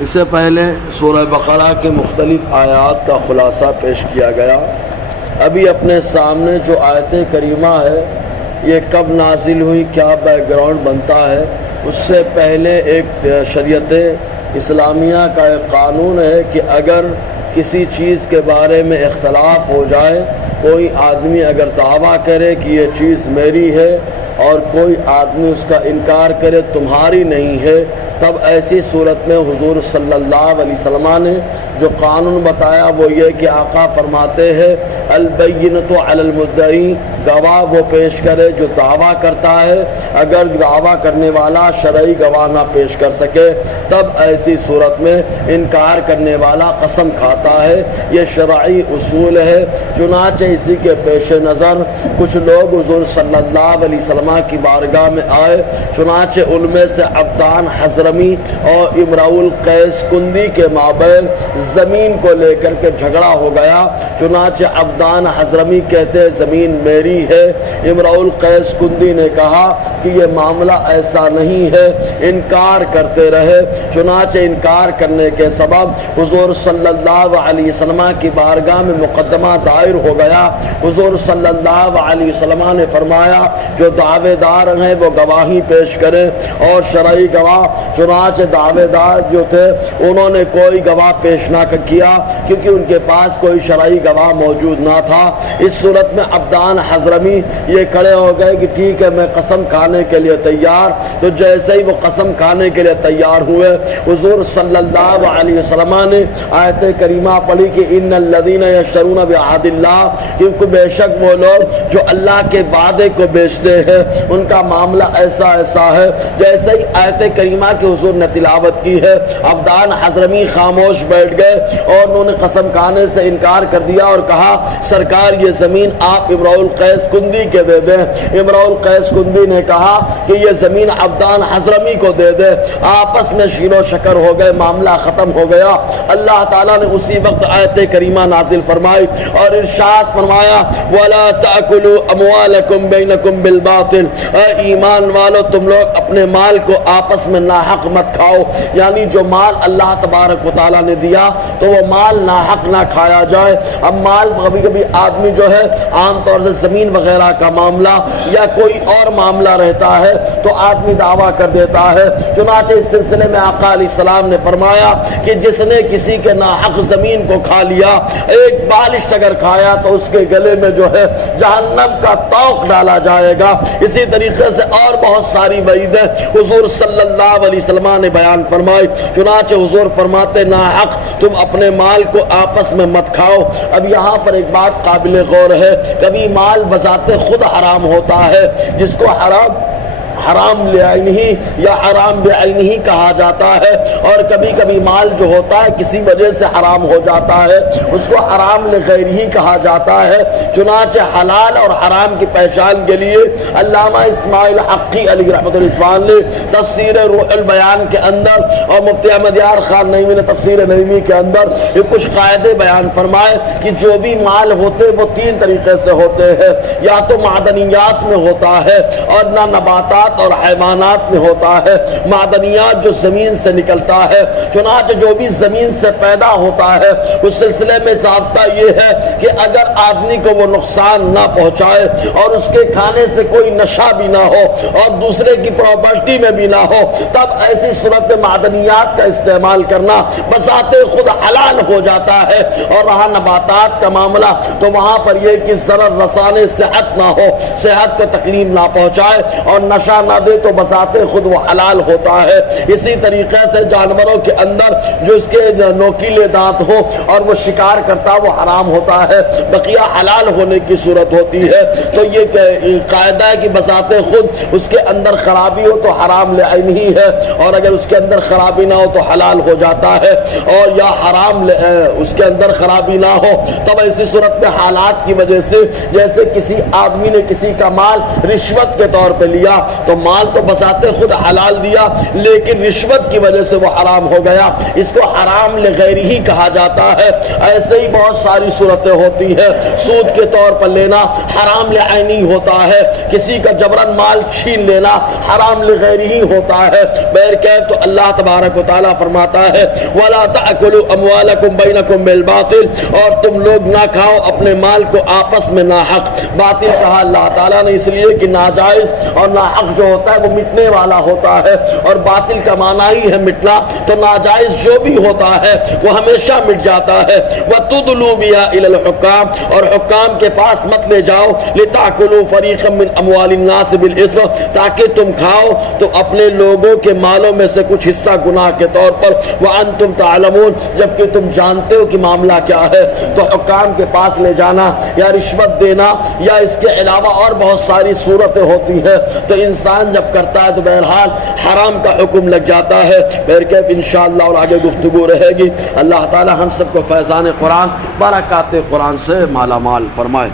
اس سے پہلے سورہ بقرہ کے مختلف آیات کا خلاصہ پیش کیا گیا۔ ابھی اپنے سامنے جو آیت کریمہ ہے یہ کب نازل ہوئی، کیا بیک گراؤنڈ بنتا ہے، اس سے پہلے ایک شریعت اسلامیہ کا ایک قانون ہے کہ اگر کسی چیز کے بارے میں اختلاف ہو جائے، کوئی آدمی اگر دعویٰ کرے کہ یہ چیز میری ہے اور کوئی آدمی اس کا انکار کرے تمہاری نہیں ہے، تب ایسی صورت میں حضور صلی اللہ علیہ وسلم نے جو قانون بتایا وہ یہ کہ آقا فرماتے ہیں البینۃ علی المدعی، گواہ وہ پیش کرے جو دعویٰ کرتا ہے۔ اگر دعویٰ کرنے والا شرعی گواہ نہ پیش کر سکے تب ایسی صورت میں انکار کرنے والا قسم کھاتا ہے۔ یہ شرعی اصول ہے۔ چنانچہ اسی کے پیش نظر کچھ لوگ حضور صلی اللہ علیہ وسلم کی بارگاہ میں آئے، چنانچہ ان میں سے عبدان حضرمی اور امرؤ القیس کندی کے مابین زمین کو لے کر کے جھگڑا ہو گیا۔ چنانچہ عبدان حضرمی کہتے ہیں زمین میری ہے، امرؤ القیس کندی نے کہا کہ یہ معاملہ ایسا نہیں ہے، انکار کرتے رہے۔ چنانچہ انکار کرنے کے سبب حضور صلی اللہ علیہ وسلم کی بارگاہ میں مقدمہ دائر ہو گیا۔ حضور صلی اللہ علیہ وسلم نے فرمایا جو دعوے دار ہیں وہ گواہی پیش کریں اور شرعی گواہ۔ چنانچہ دعوے دار جو تھے انہوں نے کوئی گواہ پیش نہ کیا کیونکہ ان کے پاس کوئی شرعی گواہ موجود نہ تھا۔ اس صورت میں عبدان حضرمی یہ کھڑے ہو گئے کہ ٹھیک ہے میں قسم کھانے کے لیے تیار۔ تو جیسے ہی وہ قسم کھانے کے لیے تیار ہوئے حضور صلی اللہ علیہ وسلم نے آیت کریمہ پڑھی کہ ان الذین یشترون بعہد اللہ، کیونکہ بے شک وہ لوگ جو اللہ کے وعدے کو بیچتے ہیں ان کا معاملہ ایسا ہے۔ جیسے ہی آیت کریمہ کے حضور نے تلاوت کی ہے عبدان حضرمی خاموش بیٹھ گئے اور انہوں نے قسم کھانے سے انکار کر دیا اور کہا سرکار یہ زمین آپ امرؤ القیس کندی کے دے دیں۔ امرؤ القیس کندی نے کہا کہ یہ زمین عبدان حضرمی کو دے دے۔ آپس میں شیر و شکر ہو گئے، معاملہ ختم ہو گیا۔ اللہ تعالیٰ نے اسی وقت آیت کریمہ نازل فرمائی اور ارشاد فرمایا وَلَا تَأْكُلُوا أَمْوَالَكُمْ بَيْنَكُمْ بِالْبَاطِلِ، اے ایمان والو تم لوگ اپنے مال کو آپس میں ناحق مت کھاؤ، یعنی جو مال اللہ تبارک و تعالیٰ نے دیا تو وہ مال ناحق نہ کھایا جائے۔ اب مال کبھی کبھی آدمی جو ہے عام طور سے زمین وغیرہ کا معاملہ یا کوئی اور معاملہ رہتا ہے تو آدمی دعویٰ کر دیتا ہے۔ چنانچہ اس سلسلے میں آقا علیہ السلام نے فرمایا کہ جس نے کسی کے ناحق زمین کو کھا لیا، ایک بالشت اگر کھایا تو اس کے گلے میں جو ہے جہنم کا طوق ڈالا جائے گا۔ اسی طریقے سے اور بہت ساری وعیدیں حضور صلی اللہ علیہ وسلم نے بیان فرمائی۔ چنانچہ حضور فرماتے ناحق تم اپنے مال کو آپس میں مت کھاؤ۔ اب یہاں پر ایک بات قابل غور ہے، کبھی مال بذات خود حرام ہوتا ہے جس کو حرام لعینہ یا حرام بعینہ کہا جاتا ہے، اور کبھی کبھی مال جو ہوتا ہے کسی وجہ سے حرام ہو جاتا ہے اس کو حرام لغیرہ کہا جاتا ہے۔ چنانچہ حلال اور حرام کی پہچان کے لیے علامہ اسماعیل حقی علیہ رحمۃ اللہ نے تفسیر روح البیان کے اندر اور مفتی احمد یار خان نعیمی نے تفسیر نعیمی کے اندر یہ کچھ قاعدے بیان فرمائے کہ جو بھی مال ہوتے وہ تین طریقے سے ہوتے ہیں، یا تو معدنیات میں ہوتا ہے اور نہ نباتات اور حیوانات میں ہوتا ہے۔ معدنیات جو زمین سے نکلتا ہے، چنانچہ جو بھی زمین سے پیدا ہوتا ہے اس سلسلے میں ضابطہ یہ ہے کہ اگر آدمی کو وہ نقصان نہ پہنچائے اور اس کے کھانے سے کوئی نشہ بھی نہ ہو اور دوسرے کی پراپرٹی میں بھی نہ ہو، تب ایسی صورت میں معدنیات کا استعمال کرنا بذات خود حلال ہو جاتا ہے۔ اور رہا نباتات کا معاملہ تو وہاں پر یہ کہ ضرر رسانے صحت نہ ہو، صحت کو تکلیف نہ پہنچائے اور نشہ نہ دے تو بذات خود وہ حلال ہوتا ہے۔ اسی طریقے سے جانوروں کے اندر جو اس کے نوکیلے دانت ہو اور وہ شکار کرتا وہ حرام ہوتا ہے، بقیہ حلال ہونے کی صورت ہوتی ہے۔ تو یہ قاعدہ ہے کہ بذات خود اس کے اندر خرابی ہو تو حرام لعین ہی ہے، اور اگر اس کے اندر خرابی نہ ہو تو حلال ہو جاتا ہے، اور یا حرام اس کے اندر خرابی نہ ہو تب ایسی صورت میں حالات کی وجہ سے، جیسے کسی آدمی نے کسی کا مال رشوت کے طور پہ لیا تو مال تو بذات خود حلال دیا لیکن رشوت کی وجہ سے وہ حرام ہو گیا، اس کو حرام لغیرہ ہی کہا جاتا ہے۔ ایسے ہی بہت ساری صورتیں ہوتی ہیں، سود کے طور پر لینا حرام لعینی ہوتا ہے، کسی کا جبراً مال چھین لینا حرام لغیرہ ہی ہوتا ہے۔ بہرکیف تو اللہ تبارک و تعالیٰ فرماتا ہے وَلَا تَأْكُلُوا أَمْوَالَكُمْ بَيْنَكُمْ بِالْبَاطِلِ، اور تم لوگ نہ کھاؤ اپنے مال کو آپس میں ناحق۔ باطل کہا اللہ تعالیٰ نے اس لیے کہ ناجائز اور ناحق جو ہوتا ہے وہ مٹنے والا ہوتا ہے، اور باطل کا معنی ہی ہے مٹنا، تو ناجائز جو بھی ہوتا ہے وہ ہمیشہ مٹ جاتا ہے۔ وَتُدْلُوا بِهَا إِلَى الْحُكَّامِ، اور حکام کے پاس مت لے جاؤ لِتَأْكُلُوا فَرِيقًا مِّنْ أَمْوَالِ النَّاسِ بِالْإِثْمِ، تاکہ تم کھاؤ تو اپنے لوگوں کے مالوں میں سے کچھ حصہ گناہ کے طور پر، وَأَنْتُمْ تَعْلَمُونَ، جبکہ تم جانتے ہو کہ معاملہ کیا ہے۔ تو حکام کے پاس لے جانا یا رشوت دینا یا اس کے علاوہ اور بہت ساری صورتیں ہوتی ہیں، تو انسان جب کرتا ہے تو بہرحال حرام کا حکم لگ جاتا ہے۔ بہرکیف انشاءاللہ اور آگے گفتگو رہے گی۔ اللہ تعالی ہم سب کو فیضان قرآن، برکات قرآن سے مالا مال فرمائے۔